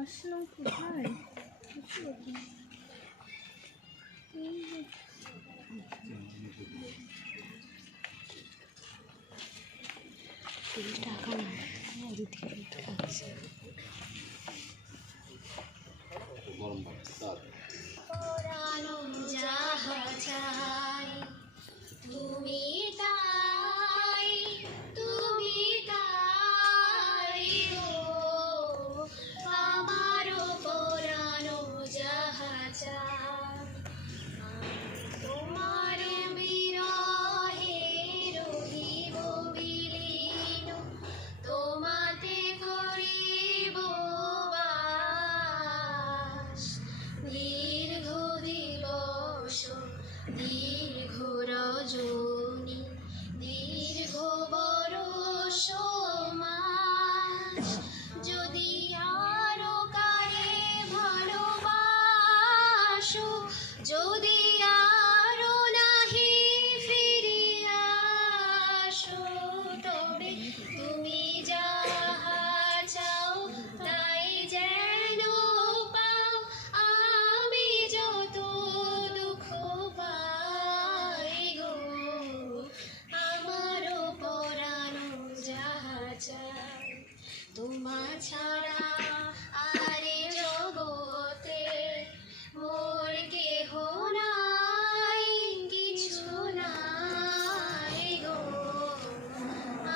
আসলাম কোথায়? টাকা না আছে তুমি তাই, তুমি তাই গো, আমারও পরানো যাহা চায়। তোমার বিরহে রহিব বিলীন, তোমাতে করিব বাস। দীর্ঘ দিবস দীর্ঘ রজনী দীর্ঘ বরষ মাস, যদি আরো কারে ভালোবাসো, যদি আরো নাহি ফিরিয়া আসো, তবে তুমি যাহা চাও তাই যেন পাও। আমি যত দুঃখ পাই গো, আমারও পরানো যাহা চাই। তোমা ছাড়া আরে জগতে মোর কেহ নাই, কিছু নাই গো,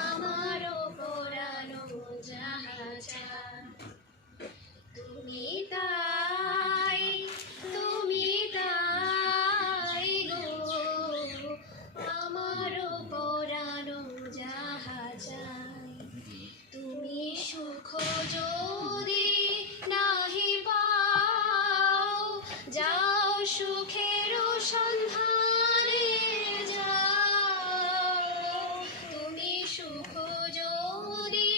আমারও পরানো যাহা চাই। তুমি তাই, তুমি তাই গো, আমারও পরানো যাহা চাই। তুমি সুখ যদি নাহি পাও, যাও সুখের সন্ধানে যাও। তুমি সুখ যদি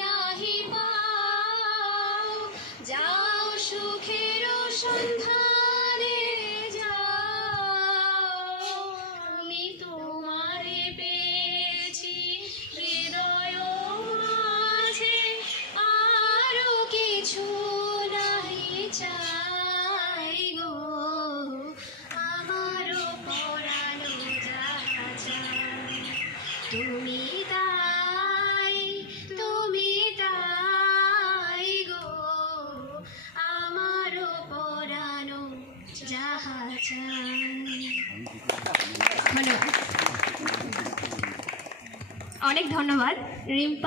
নাহি পাও, যাও সুখের সন্ধানে যাও। আমি তোমারে পেয়েছি হৃদয় মাঝে, আরো কিছু নাহি চাই গো, আমারও পরানো যাহা চাই। তুমি তাই, তুমি তাই গো, আমারও পরানো যাহা চাই। অনেক ধন্যবাদ রিম্পা।